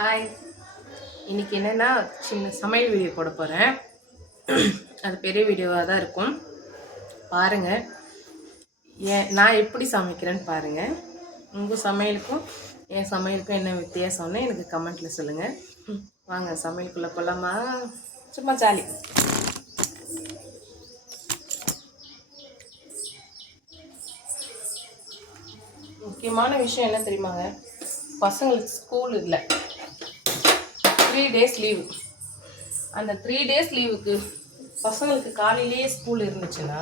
Hi. இன்றைக்கி என்னென்னா சின்ன சமையல் வீடியோ போட போகிறேன். அது பெரிய வீடியோவாக தான் இருக்கும். பாருங்கள், நான் எப்படி சமைக்கிறேன்னு பாருங்கள். உங்கள் சமையலுக்கும் என் சமையலுக்கும் என்ன வித்தியாசம்னு எனக்கு கமெண்ட்டில் சொல்லுங்கள். வாங்க சமையலுக்குள்ளே போகலாமா? சும்மா ஜாலி. முக்கியமான விஷயம் என்ன தெரியுமாங்க? பசங்களுக்கு ஸ்கூல் இல்லை, 3 days லீவு. அந்த 3 days லீவுக்கு பசங்களுக்கு காலையிலேயே ஸ்கூல் இருந்துச்சுன்னா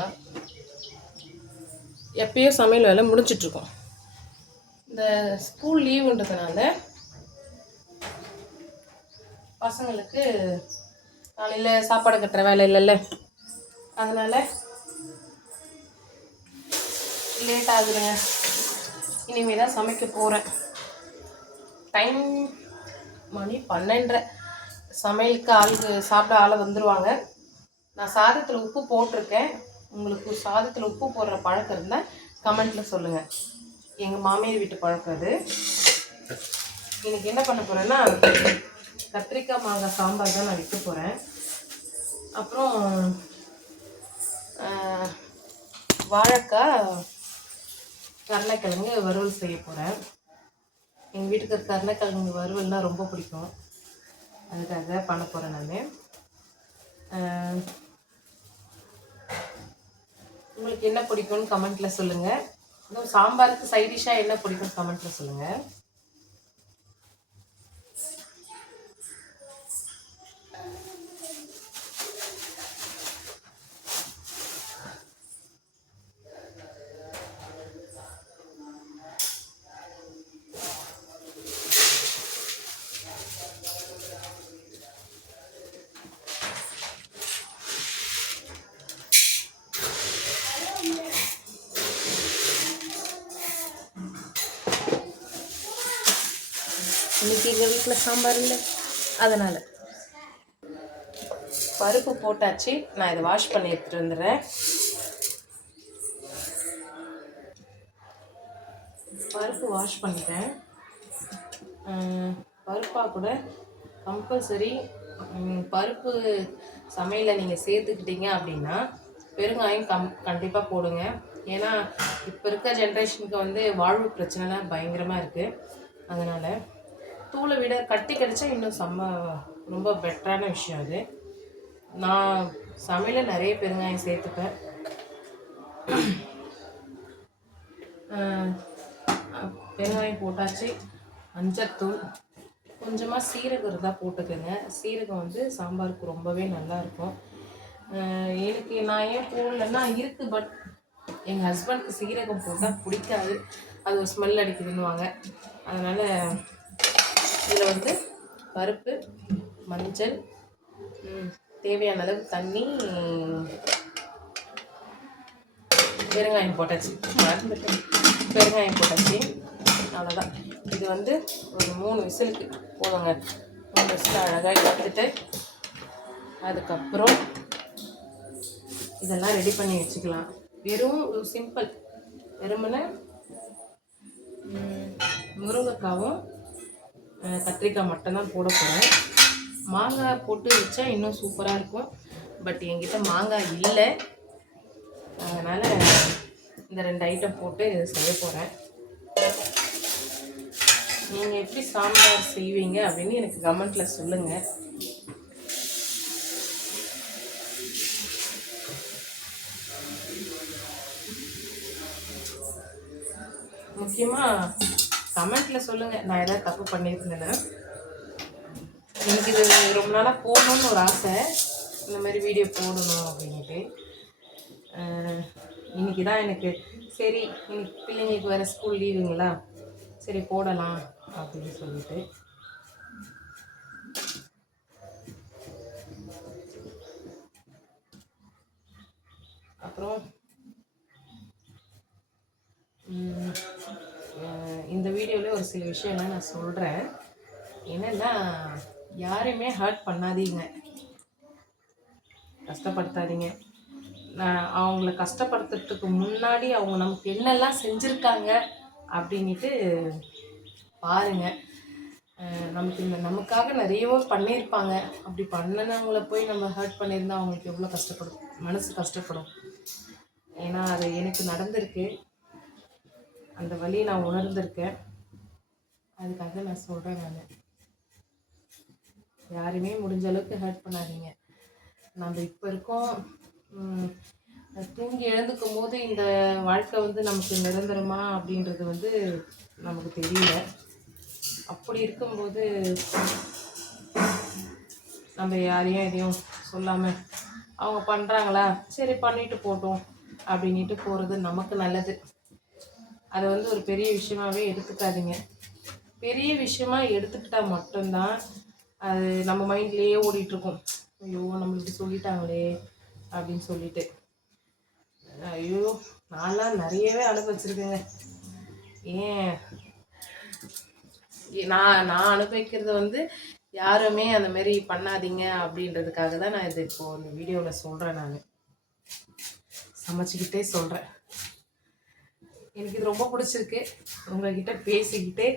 எப்பயோ சமையல் வேலை முடிஞ்சிட்ருக்கோம். இந்த ஸ்கூல் லீவுன்றதுனால பசங்களுக்கு காலையில் சாப்பாடு கட்டுற வேலை இல்லைல்ல, அதனால் லேட் ஆகுதுங்க. இனிமேல் தான் சமைக்க போகிறேன். டைம் மணி 12:30. சமையலுக்கு ஆளுக்கு சாப்பிட ஆளை வந்துடுவாங்க. நான் சாதத்தில் உப்பு போட்டிருக்கேன். உங்களுக்கு சாதத்தில் உப்பு போடுற பழக்கம் இருந்தால் கமெண்ட்டில் சொல்லுங்கள். எங்கள் மாமியார் வீட்டு பழக்கம் அது. இன்றைக்கி என்ன பண்ண போகிறேன்னா, கத்திரிக்காய் மாங்காய் சாம்பார் தான் நான் வைக்க போகிறேன். அப்புறம் வாழைக்காய் கருணைக்கிழங்கு வறுவல் செய்ய போகிறேன். எங்கள் வீட்டுக்கு கருணைக்கிழங்கு வறுவல்னால் ரொம்ப பிடிக்கும், அதுக்காக பண்ண போகிறேன் நான். உங்களுக்கு என்ன பிடிக்கும்னு கமெண்ட்டில் சொல்லுங்கள். இன்னும் சாம்பாருக்கு சைடிஷாக என்ன பிடிக்கும்னு கமெண்ட்டில் சொல்லுங்கள். இன்றைக்கி எங்கள் வீட்டில் சாம்பார் இல்லை, அதனால் பருப்பு போட்டாச்சு. நான் இதை வாஷ் பண்ணி எடுத்துகிட்டு வந்துடுறேன். பருப்பு வாஷ் பண்ணிட்டேன். பருப்பாக கூட கம்பல்சரி பருப்பு சமையலில் நீங்கள் சேர்த்துக்கிட்டீங்க அப்படின்னா பெருங்காயம் கண்டிப்பாக போடுங்க. ஏன்னா இப்போ இருக்க ஜென்ரேஷனுக்கு வந்து வாழ்வு பிரச்சனைலாம் பயங்கரமாக இருக்குது. அதனால் தூளை விட கட்டி கிடச்சா இன்னும் ரொம்ப பெட்டரான விஷயம் அது. நான் சமையலில் நிறைய பெருங்காயம் சேர்த்துப்பேன். பெருங்காயம் போட்டாச்சு. மஞ்சத்தூள், கொஞ்சமாக சீரகம் இருந்தால் போட்டுக்கோங்க. சீரகம் வந்து சாம்பாருக்கு ரொம்பவே நல்லாயிருக்கும். எனக்கு நான் ஏன் போடலன்னா இருக்குது, பட் எங்கள் ஹஸ்பண்டுக்கு சீரகம் போட்டால் பிடிக்காது, அது ஒரு ஸ்மெல் அடிக்குதுன்னுவாங்க. அதனால் இதில் வந்து பருப்பு, மஞ்சள், தேவையான அளவு தண்ணி, பெருங்காயம் போட்டாச்சு. பெருங்காயம் போட்டாச்சு, அவ்வளோதான். இது வந்து ஒரு 3 விசிலுக்கு போதுங்க. 3 விசில் அழகாக எடுத்துட்டு அதுக்கப்புறம் இதெல்லாம் ரெடி பண்ணி வச்சுக்கலாம். வெறும் சிம்பிள், வெறுமனே முருங்கைக்காவும் கத்திரிக்காய் மட்டும்தான் போட போகிறேன். மாங்காய் போட்டு வச்சா இன்னும் சூப்பராக இருக்கும், பட் என்கிட்ட மாங்காய் இல்லை, அதனால் இந்த 2 ஐட்டம் போட்டு செய்ய போகிறேன். நீங்கள் எப்படி சாம்பார் செய்வீங்க அப்படின்னு எனக்கு கமெண்ட்டில் சொல்லுங்கள். முக்கியமாக கமெண்ட்டில் சொல்லுங்கள், நான் எதாவது தப்பு பண்ணியிருந்தேன்னா. எனக்கு இது ரொம்ப நாளாக போடணுன்னு ஒரு ஆசை, இந்த மாதிரி வீடியோ போடணும் அப்படின்ட்டு. இன்றைக்கி தான் எனக்கு சரி, இன்னைக்கு பிள்ளைங்களுக்கு வேறு ஸ்கூல் லீவுங்களா, சரி போடலாம் அப்படின்னு சொல்லிட்டு. அப்புறம் இந்த வீடியோவில் ஒரு சில விஷயம்லாம் நான் சொல்கிறேன். என்னென்னா, யாரையுமே ஹர்ட் பண்ணாதீங்க, கஷ்டப்படுத்தாதீங்க. அவங்கள கஷ்டப்படுத்துறதுக்கு முன்னாடி அவங்க நமக்கு என்னெல்லாம் செஞ்சுருக்காங்க அப்படின்ட்டு பாருங்கள். நமக்கு நமக்காக நிறையவோ பண்ணியிருப்பாங்க. அப்படி பண்ணினவங்கள போய் நம்ம ஹர்ட் பண்ணியிருந்தா அவங்களுக்கு எவ்வளோ கஷ்டப்படும், மனசு கஷ்டப்படும். ஏன்னா அது எனக்கு நடந்திருக்கு, அந்த வலியை நான் உணர்ந்திருக்கேன். அதுக்காக நான் சொல்கிறேன். நான் யாருமே முடிஞ்ச அளவுக்கு ஹர்ட் பண்ணாதீங்க. நம்ம இப்போ இருக்கோம், தூங்கி எழுந்துக்கும் போது இந்த வாழ்க்கை வந்து நமக்கு நிரந்தரமா அப்படின்றது வந்து நமக்கு தெரியல. அப்படி இருக்கும்போது நம்ம யாரையும் எதையும் சொல்லாமல் அவங்க பண்ணுறாங்களா சரி பண்ணிட்டு போட்டோம் அப்படின்ட்டு போகிறது நமக்கு நல்லது. அதை வந்து ஒரு பெரிய விஷயமாகவே எடுத்துக்காதீங்க. பெரிய விஷயமா எடுத்துக்கிட்டால் மட்டும்தான் அது நம்ம மைண்ட்லேயே ஓடிட்டுருக்கோம். ஐயோ நம்மளுக்கு சொல்லிட்டாங்களே அப்படின்னு சொல்லிட்டு. ஐயோ நான்லாம் நிறையவே அனுபவிச்சிருக்கேங்க. ஏன் நான் அனுபவிக்கிறது வந்து யாருமே அந்த மாதிரி பண்ணாதீங்க அப்படின்றதுக்காக தான் நான் இது இப்போது இந்த வீடியோவில் சொல்கிறேன். நான் சமைச்சிக்கிட்டே சொல்கிறேன். எனக்கு இது ரொம்ப பிடிச்சிருக்கு உங்கள்கிட்ட பேசிக்கிட்டே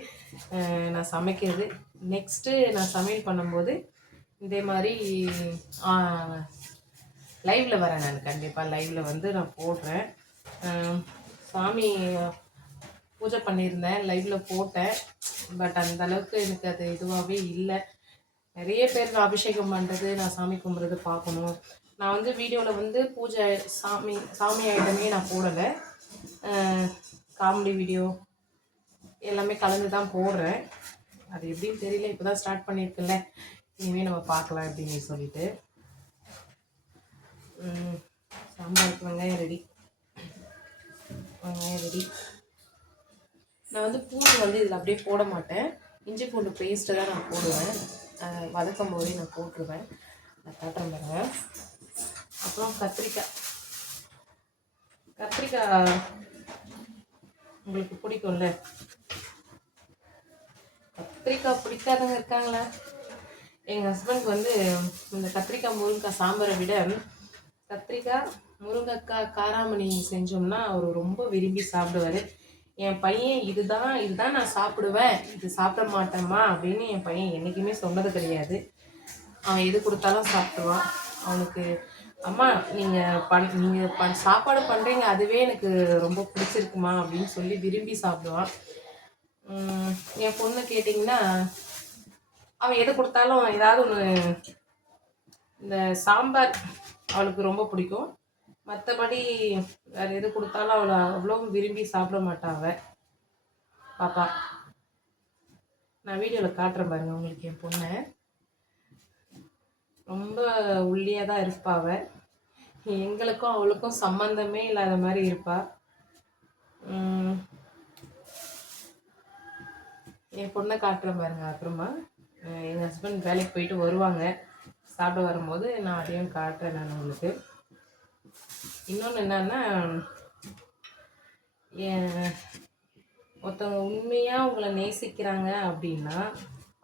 நான் சமைக்கிறது. நெக்ஸ்ட்டு நான் சமையல் பண்ணும்போது இதே மாதிரி லைவில் வரேன். நான் கண்டிப்பாக லைவில் வந்து நான் போடுறேன். சாமி பூஜை பண்ணியிருந்தேன், லைவில் போட்டேன். பட் அந்த அளவுக்கு எனக்கு அது இதுவாகவே இல்லை. நிறைய பேர் நான் அபிஷேகம் பண்ணுறது, நான் சாமி கும்பிட்றது பார்க்கணும். நான் வந்து வீடியோவில் வந்து பூஜை சாமி ஐட்டமே நான் போடலை. காமெடி வீடியோ எல்லாமே கலந்து தான் போடுறேன். அது எப்படின்னு தெரியல, இப்போ தான் ஸ்டார்ட் பண்ணியிருக்குல்ல, இனிமேல் நம்ம பார்க்கலாம் அப்படின்னு சொல்லிட்டு. சாம்பாருக்கு வெங்காயம் ரெடி. நான் வந்து பூண்டு வந்து இதில் அப்படியே போட மாட்டேன், இஞ்சி பூண்டு பேஸ்ட்டை தான் நான் போடுவேன். வதக்கும் போதே நான் போட்டுருவேன். நான் காட்டுறேன் பாருங்க. அப்புறம் கத்திரிக்காய் உங்களுக்கு பிடிக்கும்ல, கத்திரிக்காய் பிடிக்காதவங்க இருக்காங்களா? எங்கள் ஹஸ்பண்டுக்கு வந்து இந்த கத்திரிக்காய் முருங்கைக்காய் சாம்பாரை விட கத்திரிக்காய் முருங்கைக்காய் காராமணி செஞ்சோம்னா அவர் ரொம்ப விரும்பி சாப்பிடுவார். என் பையன் இதுதான் நான் சாப்பிடுவேன், இது சாப்பிட மாட்டேம்மா அப்படின்னு என் பையன் என்றைக்குமே சொன்னது கிடையாது. அவன் எது கொடுத்தாலும் சாப்பிடுவான். அவனுக்கு அம்மா நீங்கள் சாப்பாடு பண்ணுறீங்க அதுவே எனக்கு ரொம்ப பிடிச்சிருக்குமா அப்படின்னு சொல்லி விரும்பி சாப்பிடுவான். என் பொண்ணு கேட்டிங்கன்னா அவன் எது கொடுத்தாலும் ஏதாவது ஒன்று, இந்த சாம்பார் அவளுக்கு ரொம்ப பிடிக்கும். மற்றபடி வேறு எது கொடுத்தாலும் அவளை அவ்வளோ விரும்பி சாப்பிட மாட்டான் அவள் பாப்பா. நான் வீடியோவில் காட்டுறேன் பாருங்க உங்களுக்கு. என் பொண்ணை ரொம்ப உள்ளியாக தான் இருப்பா அவள். எங்களுக்கும் அவளுக்கும் சம்மந்தமே இல்லாத மாதிரி இருப்பாள். என் பொண்ணை காட்டுறேன் பாருங்க. அப்புறமா எங்கள் ஹஸ்பண்ட் வேலைக்கு போயிட்டு வருவாங்க, சாப்பிட வரும்போது நான் அதையும் காட்டுறேன் நான் உங்களுக்கு. இன்னொன்று என்னன்னா, ஒருத்தவங்க உண்மையாக உங்களை நேசிக்கிறாங்க அப்படின்னா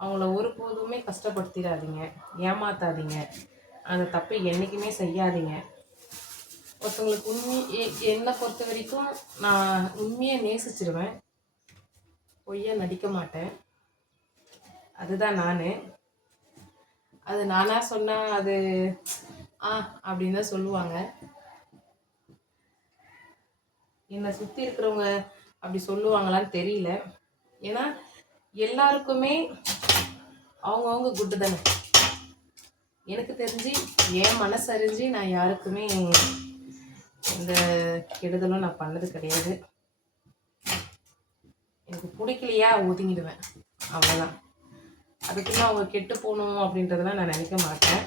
அவங்கள ஒருபோதுமே கஷ்டப்படுத்திடாதீங்க, ஏமாத்தாதீங்க, அந்த தப்பை என்றைக்குமே செய்யாதீங்க. ஒருத்தவங்களுக்கு என்னை பொறுத்த வரைக்கும் நான் உண்மையாக நேசிச்சிருவேன், பொய்யா நடிக்க மாட்டேன். அதுதான் அது நானாக சொன்னால் அது அப்படின்னு தான் சொல்லுவாங்க. என்னை சுற்றி இருக்கிறவங்க அப்படி சொல்லுவாங்களான்னு தெரியல. ஏன்னா எல்லாருக்குமே அவங்கவுங்க குட்டு தானே. எனக்கு தெரிஞ்சு என் மனசறிஞ்சு நான் யாருக்குமே இந்த கெடுதலும் நான் பண்ணது கிடையாது. எனக்கு பிடிக்கலையா ஒதுங்கிடுவேன், அவ்வளோதான். அதுக்குள்ள அவங்க கெட்டு போகணும் அப்படின்றதெல்லாம் நான் நினைக்க மாட்டேன்.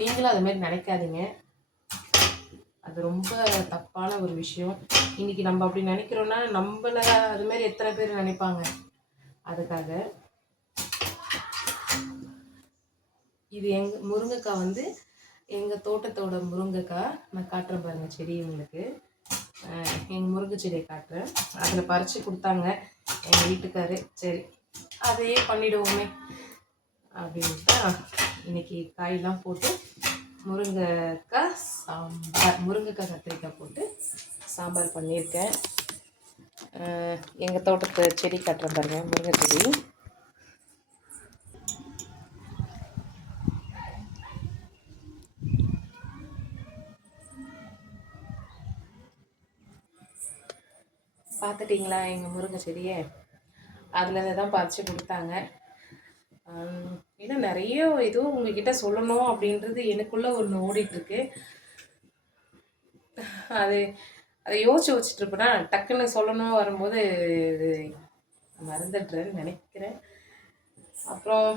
நீங்களும் அதுமாரி நினைக்காதீங்க, அது ரொம்ப தப்பான ஒரு விஷயம். இன்றைக்கி நம்ம அப்படி நினைக்கிறோன்னா நம்மள அதுமாரி எத்தனை பேர் நினைப்பாங்க. அதுக்காக இது முருங்கைக்காய் வந்து எங்கள் தோட்டத்தோட முருங்கைக்காய். நான் காட்டுறேன் பாருங்கள் செடி உங்களுக்கு. எங்கள் முருங்கை செடியை காட்டுறேன். அதில் பறித்து கொடுத்தாங்க எங்கள் வீட்டுக்காரு. சரி அதையே பண்ணிவிடுவோமே அப்படின்ட்டு இன்றைக்கி காயெல்லாம் போட்டு முருங்கைக்காய் கத்திரிக்காய் போட்டு சாம்பார் பண்ணியிருக்கேன். எங்கள் தோட்டத்து செடி காட்டுறேன் பாருங்கள், முருங்கை செடி. பார்த்துட்டிங்களா எங்கள் முருங்கை செடியை? அதுலேருந்து தான் பறித்து கொடுத்தாங்க. இன்னும் நிறைய இதுவும் உங்ககிட்ட சொல்லணும் அப்படின்றது எனக்குள்ளே ஒன்று ஓடிட்டுருக்கு. அது அதை யோசிச்சு வச்சுட்ருப்பேன்னா டக்குன்னு சொல்லணும் வரும்போது மறந்துடுறேன்னு நினைக்கிறேன். அப்புறம்